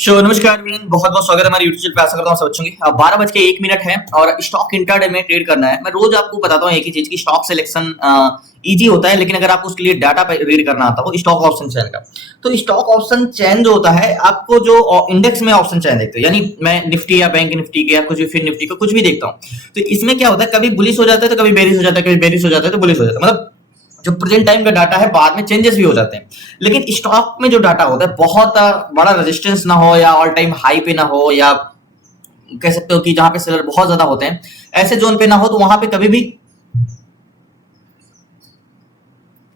नमस्कार एवरीवन, बहुत बहुत स्वागत है हमारे यूट्यूब चैनल पे। आशा करता हूँ सब अच्छे होंगे। 12:01 है और स्टॉक इंट्राडे में ट्रेड करना है। मैं रोज आपको बताता हूँ एक ही चीज की स्टॉक सिलेक्शन इजी होता है, लेकिन अगर आपको उसके लिए डाटा रीड करना आता हो स्टॉक ऑप्शन चैन का, तो स्टॉक ऑप्शन चैन जो होता है, आपको जो इंडेक्स में ऑप्शन चैन देखते हो, यानी मैं निफ्टी या बैंक निफ्टी के या कुछ भी फिर निफ्टी का कुछ भी देखता हूँ, तो इसमें क्या होता है, कभी बुलिश हो जाता है तो कभी बेरिश हो जाता है, कभी बेरिश हो जाता है तो बुलिश हो जाता है। मतलब जो प्रेजेंट टाइम का डाटा है बाद में चेंजेस भी हो जाते हैं, लेकिन स्टॉक में जो डाटा होता है बहुत बड़ा रेजिस्टेंस ना हो या ऑल टाइम हाई पे ना हो, या कह सकते हो कि जहां पे सेलर बहुत ज्यादा होते हैं ऐसे जोन पे ना हो, तो वहां पे कभी भी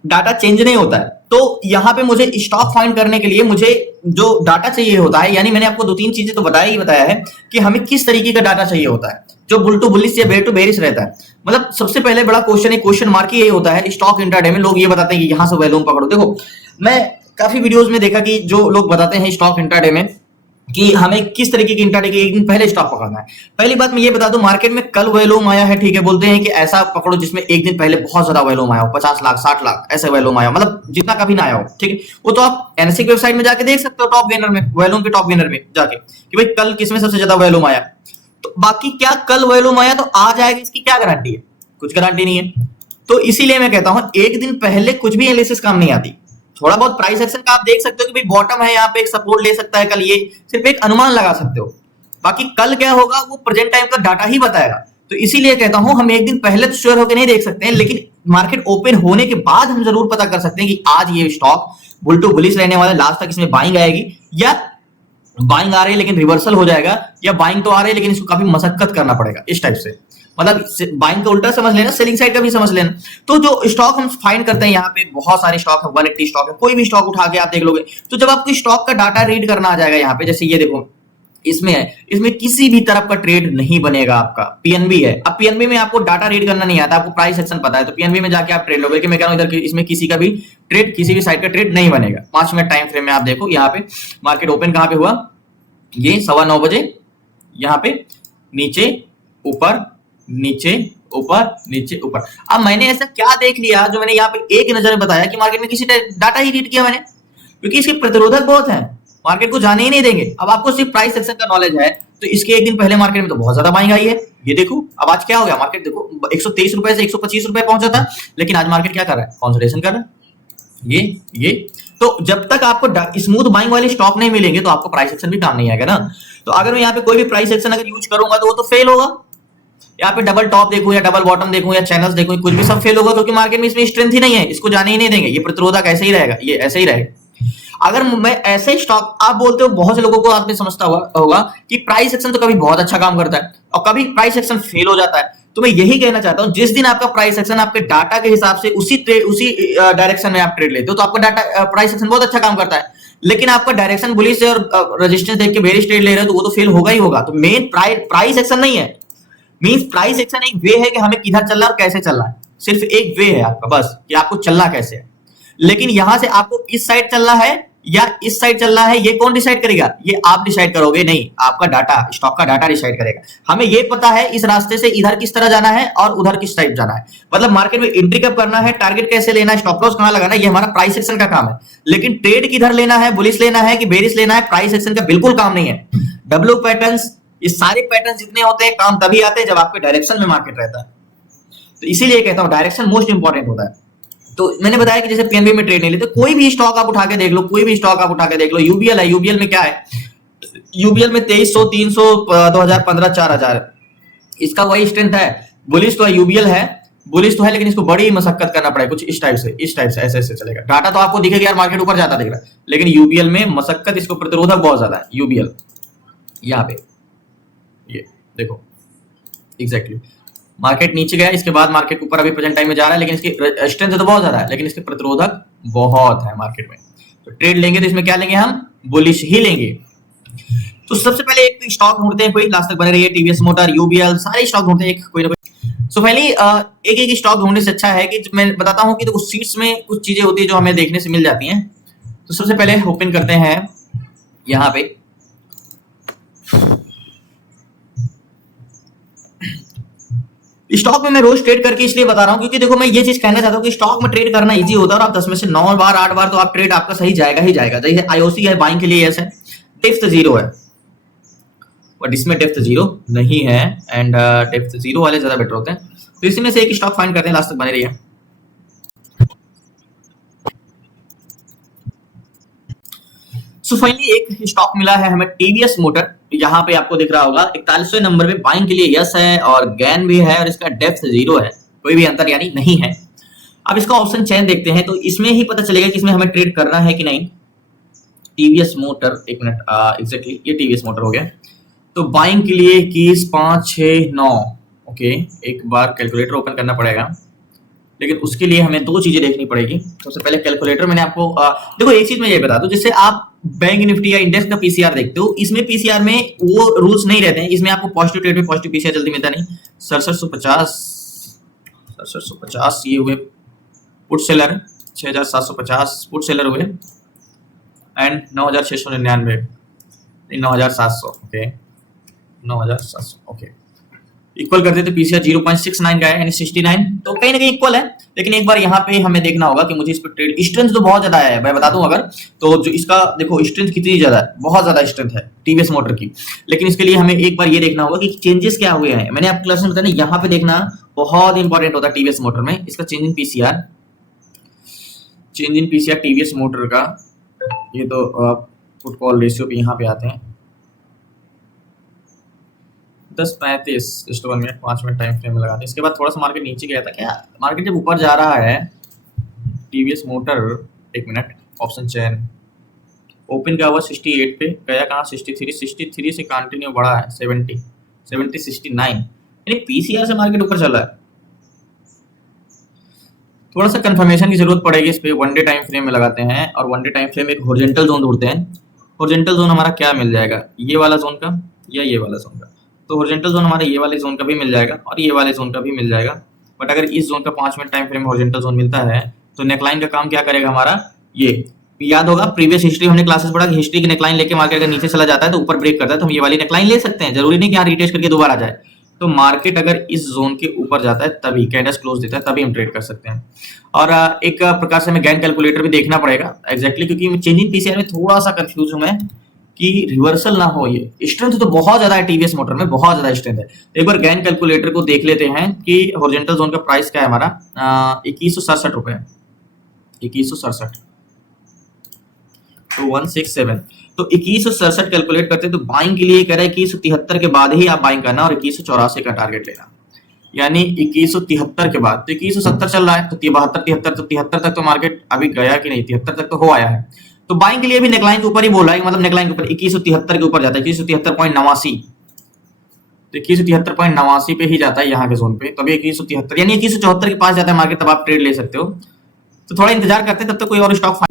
डाटा चेंज नहीं होता है। तो यहाँ पे मुझे स्टॉक फाइंड करने के लिए मुझे जो डाटा चाहिए होता है, यानी मैंने आपको दो तीन चीजें तो बताया है कि हमें किस तरीके का डाटा चाहिए होता है जो बुल टू बुलिश या बेर टू बेरिश रहता है। मतलब सबसे पहले बड़ा क्वेश्चन मार्क ही यही होता है स्टॉक इंट्राडे में। लोग ये बताते हैं कि यहां से वॉल्यूम पकड़ो। देखो, मैं काफी वीडियोस में देखा कि जो लोग बताते हैं स्टॉक इंट्राडे में कि हमें किस तरीके की इंट्राडे के एक दिन पहले स्टॉक पकड़ना है। पहली बात मैं ये बता दूं, मार्केट में कल वॉल्यूम आया है, ठीक है, बोलते हैं कि ऐसा पकड़ो जिसमें एक दिन पहले बहुत ज्यादा वॉल्यूम आया हो, 50 लाख 60 लाख ऐसे वॉल्यूम आया हो, मतलब जितना कभी ना आया हो, ठीक है। वो तो आप एनएससी की वेबसाइट में जाके देख सकते हो, टॉप गेनर में, वॉल्यूम के टॉप गेनर में जाके कि भाई कल किसमें सबसे ज्यादा वॉल्यूम आया। तो बाकी क्या कल वॉल्यूम आया तो आ जाएगा, इसकी क्या गारंटी है? कुछ गारंटी नहीं है। तो इसीलिए मैं कहता हूं एक दिन पहले कुछ भी एनालिसिस काम नहीं आती। थोड़ा बहुत प्राइस एक्शन का आप देख सकते हो कि भाई बॉटम है, यहाँ पे एक सपोर्ट ले सकता है कल, ये सिर्फ एक अनुमान लगा सकते हो। बाकी कल क्या होगा वो प्रेजेंट टाइम का डाटा ही बताएगा। तो इसीलिए कहता हूं हम एक दिन पहले तो श्योर होकर नहीं देख सकते हैं, लेकिन मार्केट ओपन होने के बाद हम जरूर पता कर सकते हैं कि आज ये स्टॉक बुल टू बुलिश रहने वाला, लास्ट तक इसमें बाइंग आएगी या बाइंग आ रही है लेकिन रिवर्सल हो जाएगा, या बाइंग तो आ रही है लेकिन इसको काफी मशक्कत करना पड़ेगा, इस टाइप से। मतलब बाइंग का उल्टा समझ लेना, सेलिंग साइड का भी समझ लेना। तो जो स्टॉक हम फाइंड करते हैं, यहाँ पे बहुत सारे स्टॉक है, 180 स्टॉक है, कोई भी स्टॉक उठा के आप देख लोगे। तो जब आपको स्टॉक का डाटा रीड करना आ जाएगा यहाँ पे, जैसे ये देखो इसमें है, इसमें किसी भी तरफ का ट्रेड नहीं बनेगा आपका, पीएनबी है। अब पीएनबी में आपको डाटा रीड करना नहीं आता, आपको प्राइस एक्शन पता है, तो पीएनबी में जाके आप ट्रेड लोगे। कि मैं कह रहा हूं इधर इसमें किसी का भी ट्रेड, किसी भी साइड का ट्रेड नहीं बनेगा। 5 मिनट टाइम फ्रेम में आप देखो, यहाँ पे मार्केट ओपन कहां पे हुआ, ये 9:15 बजे, यहाँ पे नीचे ऊपर नीचे ऊपर नीचे ऊपर। अब मैंने ऐसा क्या देख लिया जो मैंने यहाँ पे एक नजर में बताया कि मार्केट में किसी डाटा ही रीड किया मैंने, क्योंकि इसके प्रतिरोधक बहुत है, मार्केट को जाने ही नहीं देंगे। अब आपको सिर्फ प्राइस एक्शन का नॉलेज है, तो इसके एक दिन पहले मार्केट में तो बहुत ज्यादा बाइंग आई है। ये देखो अब आज क्या हो गया, मार्केट देखो 123 रुपए से 125 रुपए पहुंचा था, लेकिन आज मार्केट क्या कर रहा है, कंसोलिडेशन कर रहा है। ये तो जब तक आपको स्मूथ बाइंग वाले स्टॉक नहीं मिलेंगे तो आपको प्राइस एक्शन भी काम नहीं आएगा ना। तो अगर मैं यहाँ पे कोई भी प्राइस एक्शन अगर यूज करूंगा तो वो तो फेल होगा। यहाँ पे डबल टॉप देखूं या डबल बॉटम देखूं या चैनल्स देखूं, कुछ भी सब फेल होगा, क्योंकि मार्केट में इसमें स्ट्रेंथ ही नहीं है, इसको जाने ही नहीं देंगे। ये प्रतिरोधक ऐसे ही रहेगा, ये ऐसे ही रहेगा। अगर मैं ऐसे स्टॉक, आप बोलते हो, बहुत से लोगों को आपने समझता होगा कि प्राइस एक्शन तो कभी बहुत अच्छा काम करता है और कभी प्राइस एक्शन फेल हो जाता है। तो मैं यही कहना चाहता हूं, जिस दिन आपका प्राइस एक्शन आपके डाटा के हिसाब से उसी डायरेक्शन में आप ट्रेड लेते हो, तो आपका डाटा प्राइस एक्शन बहुत अच्छा काम करता है। लेकिन आपका डायरेक्शन बुलिश और रेजिस्टेंस देख के बेरिश ट्रेड ले रहे हो, तो वो तो फेल होगा ही होगा। तो मेन प्राइस एक्शन नहीं है, मींस प्राइस एक्शन एक वे है कि हमें किधर चल रहा है और कैसे चल रहा है, सिर्फ एक वे है आपका बस कि आपको चलना कैसे है। लेकिन यहां से आपको इस साइड चलना है या इस साइड चलना है, ये कौन डिसाइड करेगा? ये आप डिसाइड करोगे नहीं, आपका डाटा, स्टॉक का डाटा डिसाइड करेगा। हमें ये पता है इस रास्ते से इधर किस तरह जाना है और उधर किस टाइप जाना है, मतलब मार्केट में एंट्री कब करना है, टारगेट कैसे लेना है, स्टॉप लॉस कहां लगाना है, ये हमारा प्राइस एक्शन का काम है। लेकिन ट्रेड किधर लेना है, बुलिश लेना है कि बेरिश लेना है, प्राइस एक्शन का बिल्कुल काम नहीं है। डब्ल्यू पैटर्न्स, ये सारे पैटर्न जितने होते हैं काम तभी आते हैं जब आपके डायरेक्शन में मार्केट रहता है। तो इसीलिए कहता हूं डायरेक्शन मोस्ट इंपॉर्टेंट होता है। तो मैंने बताया कि जैसे पीएनबी में ट्रेड नहीं लेते, कोई भी स्टॉक आप उठा के देख लो, कोई भी स्टॉक आप उठा के देख लो। यूबीएल है, यूबीएल में क्या है, यूबीएल में 2300 300 2015 4000 इसका वही स्ट्रेंथ है। बुलिश तो है, यूबीएल है, बुलिश तो है, लेकिन इसको बड़ी मशक्कत करना पड़ेगा, कुछ इस टाइप से ऐसे ऐसे चलेगा। डाटा तो आपको दिखेगा यार मार्केट ऊपर जाता दिख रहा है, लेकिन यूबीएल में मशक्कत, इसको प्रतिरोधक बहुत ज्यादा है। यूबीएल यहाँ पे ये देखो एग्जैक्टली मार्केट नीचे गया, इसके बाद मार्केट ऊपर अभी प्रेजेंट टाइम में जा रहा है, लेकिन इसकी स्ट्रेंथ तो बहुत ज्यादा है, लेकिन इसके प्रतिरोधक बहुत है मार्केट में। तो ट्रेड लेंगे तो इसमें क्या लेंगे, हम बुलिश ही लेंगे। तो सबसे पहले एक स्टॉक ढूंढते हैं, कोई लास्ट तक बने रहिए, टीवीएस मोटर, यूबीएल, सारे स्टॉक ढूंढते हैं एक कोई ना कोई। सो पहले एक एक स्टॉक ढूंढने से अच्छा है कि मैं बताता हूँ कि तो सीट्स में कुछ चीजें होती है जो हमें देखने से मिल जाती हैं। तो सबसे पहले ओपन करते हैं यहाँ पे, स्टॉक में मैं रोज ट्रेड करके इसलिए बता रहा हूं क्योंकि देखो मैं ये चीज कहना चाहता हूं कि स्टॉक में ट्रेड करना इजी होता है और आप 10 में से 9 बार 8 बार तो आप ट्रेड आपका सही जाएगा ही जाएगा। जैसे आईओसी है बाइंग के लिए, यस है, डेप्थ जीरो है, बट इसमें डेप्थ जीरो नहीं है, एंड डेप्थ जीरो वाले ज्यादा बेटर होते हैं। तो इसी में से एक स्टॉक फाइंड करते हैं, लास्ट तक बने रहिए। सो फाइनली एक स्टॉक मिला है हमें, टीवीएस मोटर। यहाँ पे आपको दिख रहा होगा 41वें नंबर पे बाइंग के लिए यस है और गैन भी है, और इसका डेप्थ जीरो है, कोई भी अंतर यानी नहीं है। अब इसका ऑप्शन चेन देखते हैं, तो इसमें ही पता चलेगा कि इसमें हमें ट्रेड करना है कि नहीं। टीवीएस मोटर, एक मिनट, एग्जैक्टली ये टीवीएस मोटर हो गया। तो बाइंग के लिए 21, 5, 6, 9, ओके, एक बार कैलकुलेटर ओपन करना पड़ेगा, लेकिन उसके लिए हमें दो चीजें देखनी पड़ेगी। सबसे पहले कैलकुलेटर मैंने आपको देखो एक चीज मैं ये बता दूं, जैसे आप बैंक निफ्टी या इंडेक्स का पीसीआर देखते हो, इसमें पीसीआर में वो रूल्स नहीं रहते हैं। इसमें आपको पॉजिटिव ट्रेड में पॉजिटिव पीसीआर जल्दी मिलता नहीं। 6750 ये हुए पुट सेलर, 6750 पुट सेलर हुए, एंड 9699 9700, ओके, 9700, ओके, इक्वल कर देते पीसीआर 0.69 का है, यानी 69, तो कहीं ना कहीं इक्वल है। लेकिन एक बार यहाँ पे हमें देखना होगा कि मुझे इस पर ट्रेड स्ट्रेंथ तो बहुत ज्यादा है, मैं बता दूं अगर, तो जो इसका देखो स्ट्रेंथ कितनी ज्यादा है, बहुत ज्यादा स्ट्रेंथ है टीवीएस मोटर की। लेकिन इसके लिए हमें एक बार ये देखना होगा कि चेंजेस क्या हुए हैं। मैंने आपको क्लास में बताया, यहाँ पे देखना बहुत इंपॉर्टेंट होता है टीवीएस मोटर में, इसका change in PCR, TVS motor का। ये तो पुट कॉल रेशियो पे यहाँ पे आते हैं 10:35 just 1 minute, 5 minute time frame में लगाते हैं। इसके बाद थोड़ा सा मार्केट नीचे गया था क्या, मार्केट जब ऊपर जा रहा है टीवीएस मोटर, एक मिनट, ऑप्शन चेन ओपन क्या हुआ 68 पे, गया कहाँ 63 से कंटिन्यू बढ़ा है 70, 69, यानी पीसीआर से मार्केट ऊपर चला है। थोड़ा सा कंफर्मेशन की जरूरत पड़ेगी इस पे। वन डे टाइम फ्रेम में लगाते हैं, और वन डे टाइम फ्रेम एक हॉरिजॉन्टल जोन ढूंढते हैं। हॉरिजॉन्टल जोन हमारा क्या मिल जाएगा, ये वाला जोन का या ये वाला जोन का। तो हॉरिजॉन्टल जोन हमारा ये वाले जोन का भी मिल जाएगा और ये वाले जोन का भी मिल जाएगा। बट अगर इस जोन का 5 minute time frame horizontal zone मिलता है, तो नेकलाइन का काम क्या करेगा हमारा, ये याद होगा प्रीवियस हिस्ट्री हमने क्लासेस पढ़ा कि हिस्ट्री की नेकलाइन लेके मार्केट अगर नीचे चला जाता है तो ऊपर ब्रेक करता है, तो हम ये वाली नेकलाइन ले सकते हैं, जरूरी नहीं कि यहाँ रिटेस्ट करके दोबारा आ जाए। तो मार्केट अगर इस जोन के ऊपर जाता है तभी कैंडल्स क्लोज देता है, तभी हम ट्रेड कर सकते हैं। और एक प्रकार से हमें गैन कैलकुलेटर भी देखना पड़ेगा एग्जैक्टली, क्योंकि चेंजिंग पीसीआर में थोड़ा सा कंफ्यूज हूं मैं कि रिवर्सल ना हो। ये स्ट्रेंथ तो बहुत ज्यादा है टीवीएस मोटर में, बहुत ज्यादा स्ट्रेंथ है। एक बार गैन कैलकुलेटर को देख लेते हैं कि हॉरिजॉन्टल जोन का प्राइस क्या है हमारा, 2167 रुपए, 2167, तो 167, तो 2167 कैलकुलेट करते हैं। तो बाइंग के लिए कह रहा है 2173 के बाद ही आप बाइंग करना और 2184 का टारगेट लेना, यानी 2173 के बाद। तो 2170 चल रहा है, तो 73 तक तो मार्केट अभी गया कि नहीं, 73 तक तो हो आया है। तो बाइंग के लिए भी नेकलाइन के ऊपर ही बोल रहा है, मतलब नेकलाइन के ऊपर 2173 के ऊपर जाता है, 2173.89, तो 2173.89 पे ही जाता है यहाँ के जोन पे। तो अभी 2173 यानी 2174 के पास जाता है मार्केट, तब आप ट्रेड ले सकते हो। तो थोड़ा इंतजार करते हैं, तब तक कोई और स्टॉक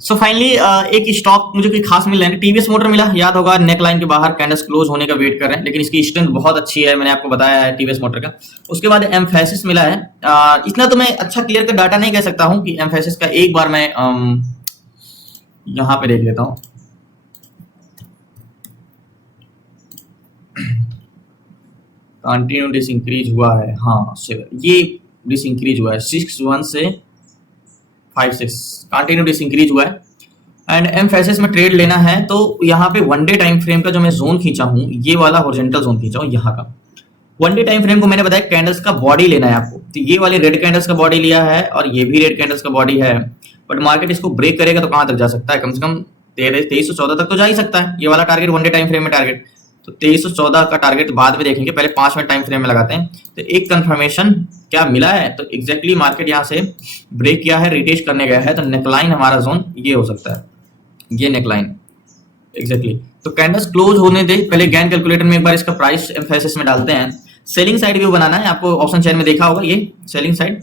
सो फाइनली एक स्टॉक मुझे कोई खास मिल रहा है, टीवीएस मोटर मिला, याद होगा नेक लाइन के बाहर कैंडल्स क्लोज होने का वेट कर रहे हैं, लेकिन इसकी स्ट्रेंथ बहुत अच्छी है, मैंने आपको बताया है टीवीएस मोटर का। उसके बाद एम्फेसिस मिला है। इतना तो मैं अच्छा क्लियर का डाटा नहीं कह सकता हूं कि एम्फेसिस का, एक बार मैं यहाँ पे देख लेता हूँ। कंटिन्यू डिसइंक्रीज हुआ है, हाँ ये डिसइंक्रीज हुआ है 61 से 56, कंटिन्यू डिसइंक्रीज हुआ है। एंड एम्फेसिस में ट्रेड लेना है तो यहाँ पे वन डे टाइम फ्रेम का जो मैं जोन खींचा हूँ, ये वाला हॉरिजॉन्टल जोन खींचा हूँ यहाँ का। वन डे टाइम फ्रेम को मैंने बताया कैंडल्स का बॉडी लेना है आपको, तो ये वाले रेड कैंडल्स का बॉडी लिया है और ये भी रेड कैंडल्स का बॉडी है। बट मार्केट इसको ब्रेक करेगा तो कहाँ तक जा सकता है, कम से कम 2314 तक तो जा ही सकता है, ये वाला target one day time frame में टारगेट। तो 2314 का टारगेट बाद में देखेंगे, पहले 5 मिनट टाइम फ्रेम में लगाते हैं। तो एक कंफर्मेशन क्या मिला है, तो एग्जैक्टली मार्केट यहाँ से ब्रेक किया है, रिटेस्ट करने गया है, तो नेकलाइन हमारा जोन ये हो सकता है, ये नेकलाइन एग्जैक्टली। तो कैंडल्स क्लोज होने दे, पहले गैन कैलकुलेटर में एक बार इसका प्राइस एम्फेसिस में डालते हैं। सेलिंग साइड व्यू बनाना है आपको, ऑप्शन चेन में देखा होगा ये सेलिंग साइड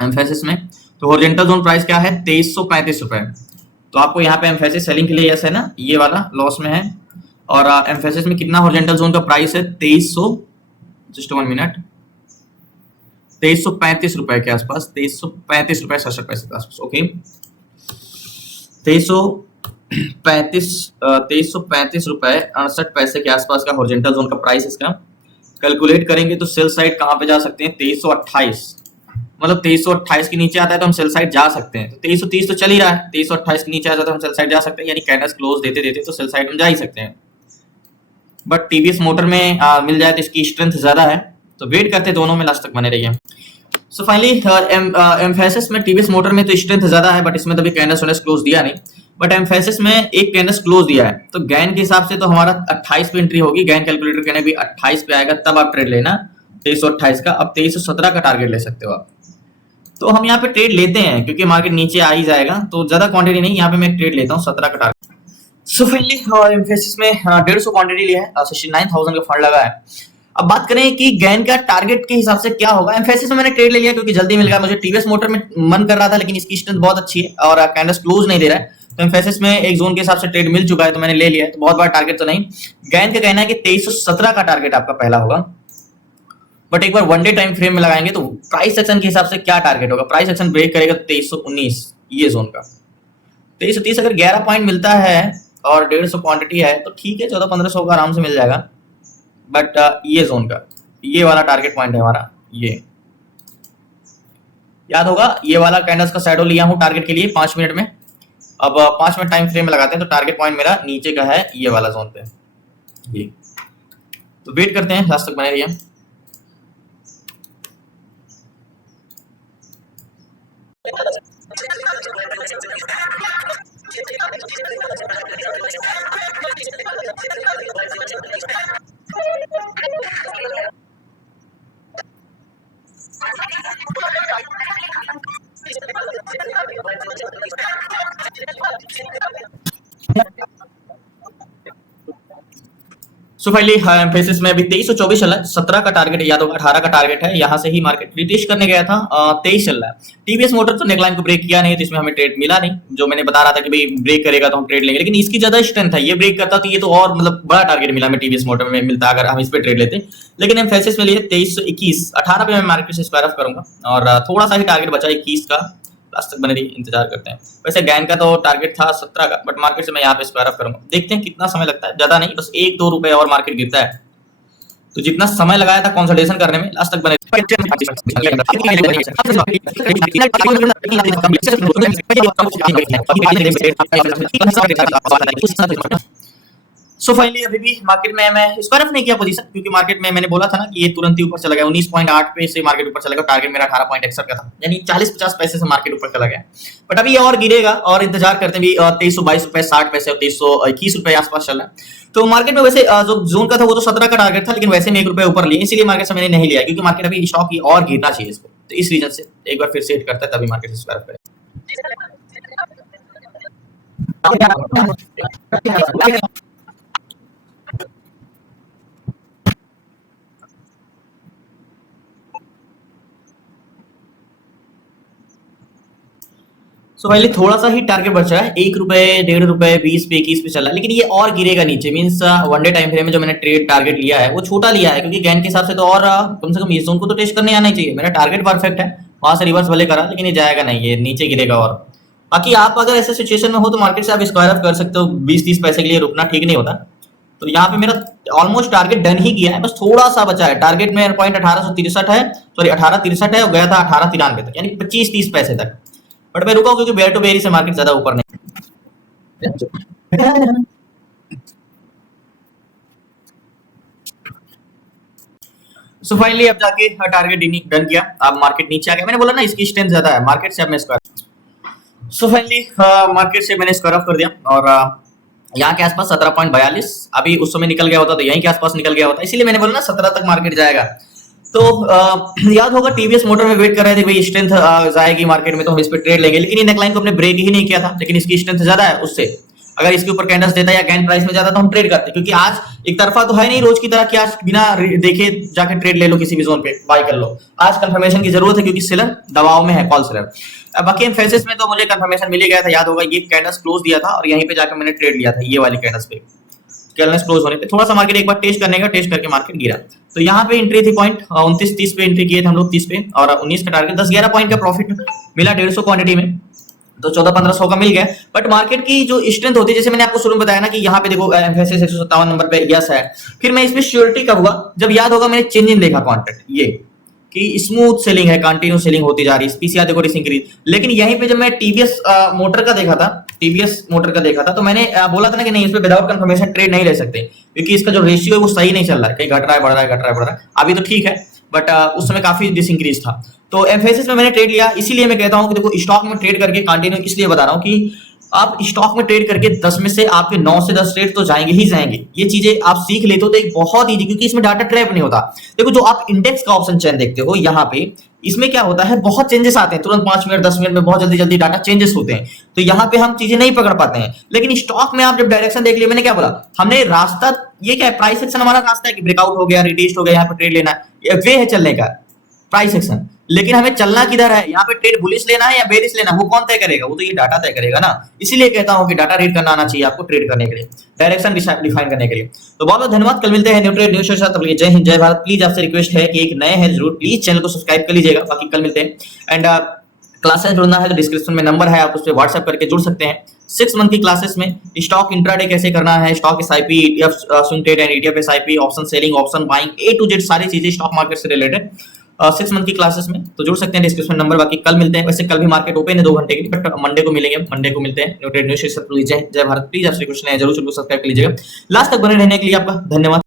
एम्फेसिस में। तो हॉरिजॉन्टल जोन प्राइस क्या है 2335 रुपए, तो आपको यहाँ पे एम्फेसिस सेलिंग के लिए यस है ना, ये वाला लॉस में है। और एम्फेसिस में कितना हॉरिजॉन्टल जोन का प्राइस है 2300, जस्ट 1 मिनट, 2335 रुपए के आसपास, 2335 रुपए 67 पैसे के आसपास, ओके। ₹2335.68 के आसपास का हॉरिजॉन्टल जोन का प्राइस इसका कैलकुलेट करेंगे तो सेल साइड कहाँ पे जा सकते हैं 2328, मतलब 2328 के नीचे आता है तो हम सेल साइड जा सकते हैं। तो 2330 तो चल ही रहा है, 2328 के नीचे आता है तो हम सेल साइड जा सकते हैं, यानी कैंडल्स क्लोज देते देते तो सेल साइड हम जा ही सकते हैं। बट टीवीएस मोटर में मिल जाए तो इसकी स्ट्रेंथ ज्यादा है, तो वेट करते दोनों में लास्ट तक बने रहिए। सो फाइनली एम्फेसिस में टीवीएस मोटर में तो स्ट्रेंथ ज्यादा है, बट इसमें तो भी कैंडल्स क्लोज दिया नहीं, बट एम्फेसिस में एक कैंडल्स क्लोज दिया है। तो गैन के हिसाब से तो हमारा 28 पे एंट्री होगी, गैन कैलकुलेटर कहने भी 28 पे आएगा, तब आप ट्रेड लेना 2328 का। अब 2317 का टारगेट ले सकते हो आप। तो हम यहाँ पे ट्रेड लेते हैं क्योंकि मार्केट नीचे आ ही जाएगा, तो ज्यादा क्वांटिटी नहीं, यहाँ पे मैं ट्रेड लेता हूँ 17 का टारगेट। सो फाइनली एम्फेसिस में 150 क्वांटिटी लिया है, 69,000 का फंड लगा है। अब बात करें कि गैन का टारगेट के हिसाब से क्या होगा। एम्फेसिस में मैंने ट्रेड ले लिया क्योंकि जल्दी मिल गया मुझे। टीवीएस मोटर में मन कर रहा था लेकिन इसकी स्ट्रेंथ बहुत अच्छी है और कैंडल्स क्लोज नहीं दे रहा है, तो एम्फेसिस में एक जोन के हिसाब से ट्रेड मिल चुका है तो मैंने ले लिया है, तो बहुत बड़ा टारगेट तो नहीं। गैन का कहना है कि 2317 का टारगेट आपका पहला होगा, बट एक बार वन डे टाइम फ्रेम में लगाएंगे तो प्राइस एक्शन के हिसाब से क्या टारगेट होगा। प्राइस एक्शन ब्रेक करेगा 2319 ये जोन का। 2330 अगर 11 पॉइंट मिलता है और 150 क्वांटिटी है तो ठीक है, 1400-1500 का आराम से मिल जाएगा। बट ये जोन का ये वाला टारगेट पॉइंट है हमारा, ये याद होगा, ये वाला कैंडल्स का शैडो लिया हूं टारगेट के लिए 5 मिनट में। अब 5 मिनट टाइम फ्रेम में लगाते हैं तो टारगेट पॉइंट मेरा नीचे का है ये वाला जोन पे, ये। तो वेट करते हैं, लास्ट तक बने रहिए। सो फाइनली एम्फेसिस में अभी 2324 चल रहा है, 17 का टारगेट याद होगा, 18 का टारगेट है। यहाँ से ही मार्केट रिटेस्ट करने गया था, 23 चल रहा है। टीवीएस मोटर तो नेकलाइन को ब्रेक किया नहीं, तो इसमें हमें ट्रेड मिला नहीं। जो मैंने बता रहा था कि भाई ब्रेक करेगा तो हम ट्रेड लेंगे, लेकिन इसकी ज्यादा स्ट्रेंथ है, ये ब्रेक करता तो ये तो और मतलब बड़ा टारगेट मिला हमें टीवीएस मोटर में मिलता अगर हम इस पे ट्रेड लेते। लेकिन एम्फेसिस में लिए 2321, 18 पे मैं मार्केट से स्क्वायर ऑफ करूंगा और थोड़ा सा ही टारगेट बचा 21 का, लास्ट तक बने रही, इंतजार करते हैं। वैसे गैन का तो टारगेट था 17 का, बट मार्केट से मैं यहाँ पे स्क्वायर ऑफ करूंगा। देखते हैं कितना समय लगता है, ज्यादा नहीं, बस 1-2 रुपए और मार्केट गिरता है। तो जितना समय लगाया था कंसल्टेशन करने में, लास्ट तक बने। सो फाइनली अभी भी मार्केट में मैं स्क्वायर ऑफ नहीं किया पोजीशन, क्योंकि मार्केट में मैंने बोला था ना कि ये तुरंत ही ऊपर चला गया। 19.8 पे से मार्केट ऊपर चला गया, टारगेट मेरा 18.61 का था, यानी 40-50 पैसे से मार्केट ऊपर चला गया। बट अभी ये और गिरेगा और इंतजार करते हैं भी 2322 रुपए 60 पैसे और 2321 रुपए आसपास चल रहा है। तो मार्केट में वैसे जो जोन का था वो तो 17 का टारगेट था, लेकिन वैसे में 1 रुपए ऊपर लिए, इसीलिए मार्केट से मैंने नहीं लिया, क्योंकि मार्केट अभी स्टॉक की और गिरना चाहिए इसको। तो इस रीजन से एक बार फिर से हिट करता है तभी मार्केट से स्क्वायर ऑफ करें। सो पहले थोड़ा सा ही टारगेट बचा है, 1 रुपए 1.5 रुपए 20 पे 21 पे चल रहा है, लेकिन ये और गिरेगा नीचे। Means one day time frame में जो मैंने ट्रेड टारगेट लिया है वो छोटा लिया है, क्योंकि गैन के हिसाब से तो और कम से कम इस जोन को तो टेस्ट करने आना ही चाहिए। मेरा टारगेट परफेक्ट है, वहां से रिवर्स भले करा, लेकिन ये जाएगा नहीं, ये नीचे गिरेगा। और बाकी आप अगर ऐसे सिचुएशन में हो तो मार्केट से आप स्क्वायर ऑफ कर सकते हो, 20-30 पैसे के लिए रुकना ठीक नहीं होता। तो यहाँ पे मेरा ऑलमोस्ट टारगेट डन ही किया है, बस थोड़ा सा बचा है। टारगेट में पॉइंट 1863 है, सॉरी 1863 है, और गया था 1893 तक, यानी 25-30 पैसे तक। बट मैं रुका हूं क्योंकि बेयर टू बेयर से मार्केट ज्यादा ऊपर नहीं। सो फाइनली अब जाके टारगेट डन किया, अब मार्केट नीचे आ गया। मैंने बोला ना इसकी स्ट्रेंथ ज्यादा है मार्केट से, अब मैं स्क्वायर। सो फाइनली मार्केट से मैंने स्क्वायर ऑफ कर दिया और यहाँ के आसपास 17.42, अभी उस समय निकल गया होता तो यहीं के आसपास निकल गया होता, इसीलिए मैंने बोला ना 17 तक मार्केट जाएगा। तो याद होगा टीवीएस मोटर में वेट कर रहे थे भाई स्ट्रेंथ जाएगी मार्केट में तो हम इस पे ट्रेड लेंगे, लेकिन ये नेकलाइन को हमने ब्रेक ही नहीं किया था, लेकिन इसकी स्ट्रेंथ ज्यादा है उससे। अगर इसके ऊपर कैंडल्स देता या गैन प्राइस में जाता तो हम ट्रेड करते, क्योंकि आज एक तरफा तो है नहीं रोज की तरह कि आज बिना देखे जाके ट्रेड ले लो, किसी भी जोन पे बाय कर लो। आज कंफर्मेशन की जरूरत है क्योंकि सेलर दबाव में है, कॉल सेलर। बाकी एम्फेसिस में तो मुझे कंफर्मेशन मिल गया था, याद होगा ये कैंडल्स क्लोज दिया था और यहीं पे जाकर मैंने ट्रेड लिया था, ये वाली कैंडल्स पे। कैंडल्स क्लोज होने पे थोड़ा सा मार्केट एक बार टेस्ट करने का, टेस्ट करके मार्केट गिरा। तो यहाँ पे एंट्री थी पॉइंट 29-30 पे एंट्री किए थे हम लोग, 30 पे, और 19 का टारगेट, 10-11 पॉइंट का प्रॉफिट मिला 150 क्वांटिटी में। तो 14-1500 का मिल गया। बट मार्केट की जो स्ट्रेंथ होती है, जैसे मैंने आपको शुरू में बताया ना कि यहाँ पे देखो एम्फेसिस 157 नंबर पे यस है। फिर मैं इसमें श्योरिटी कब हुआ, जब याद होगा मैंने चेंज इन देखा कॉन्ट्रैक्ट, ये कि स्मूथ सेलिंग है, कंटिन्यू सेलिंग होती जा रही है, पीसीआर देखो इंक्रीज। लेकिन यहीं पे जब मैं टीवीएस मोटर का देखा था, टीवीएस मोटर का देखा था, तो मैंने बोला था ना कि नहीं, इस पे विदाउट कंफर्मेशन ट्रेड नहीं ले सकते, क्योंकि इसका जो रेशियो है वो सही नहीं चल रहा है, कहीं घट रहा है, बढ़ रहा है, घट रहा है, बढ़ रहा है। अभी तो ठीक है, बट उस समय काफी डिसइंक्रीज था। तो एम्फेसिस में मैंने ट्रेड लिया, इसीलिए मैं कहता हूं कि देखो स्टॉक में ट्रेड करके कंटिन्यू, इसलिए बता रहा हूं कि आप स्टॉक में ट्रेड करके 10 में से आपके 9 से 10 ट्रेड तो जाएंगे ही जाएंगे। ये चीजें आप सीख लेते हो तो एक बहुत ईजी, क्योंकि इसमें डाटा ट्रैप नहीं होता। देखो जो आप इंडेक्स का ऑप्शन चेन देखते हो यहाँ पे, इसमें क्या होता है, बहुत चेंजेस आते हैं तुरंत, 5 मिनट 10 मिनट में बहुत जल्दी जल्दी डाटा चेंजेस होते हैं, तो यहाँ पे हम चीजें नहीं पकड़ पाते हैं। लेकिन स्टॉक में आप जब डायरेक्शन देख लिया, मैंने क्या बोला, हमने रास्ता, ये क्या है, प्राइस एक्शन हमारा रास्ता है कि ब्रेकआउट हो गया, रिटेस्ट हो गया, यहाँ पे ट्रेड लेना है, ये वे है चलने का, प्राइस एक्शन। लेकिन हमें चलना किधर है, यहाँ पे ट्रेड बुलिश लेना है या बेरिश लेना है, वो कौन तय करेगा, वो तो ये डाटा तय करेगा ना। इसीलिए कहता हूँ कि डाटा रीड करना आना चाहिए आपको ट्रेड करने के लिए, डायरेक्शन डिफाइन करने के लिए। तो बहुत बहुत धन्यवाद, कल मिलते हैं न्यू ट्रेड न्यू के साथ। जय हिंद जय भारत। प्लीज आपसे रिक्वेस्ट है कि एक नए हैं जरूर प्लीज चैनल को सब्सक्राइब कर लीजिएगा, बाकी कल मिलते हैं। एंड क्लासेस जुड़ना है तो डिस्क्रिप्शन में नंबर है, आप उस पर व्हाट्सएप करके जुड़ सकते हैं। 6 मंथ की क्लासेस में स्टॉक इंट्राडे कैसे करना है, stock SIP, ETF swing trade and ETF SIP, option selling, option buying, A to Z सारी चीजें स्टॉक मार्केट से रिलेटेड 6 मंथ की क्लासेस में, तो जुड़ सकते हैं, डिस्क्रिप्शन नंबर। बाकी कल मिलते हैं, वैसे कल भी मार्केट ओपन है 2 घंटे की, बट मंडे को मिलेंगे, मंडे को मिलते हैं न्यू ट्रेड न्यू। जय भारत। प्लीज आपसे क्वेश्चन है जरूर सब्सक्राइब कर लीजिएगा। लास्ट तक बने रहने के लिए आपका धन्यवाद।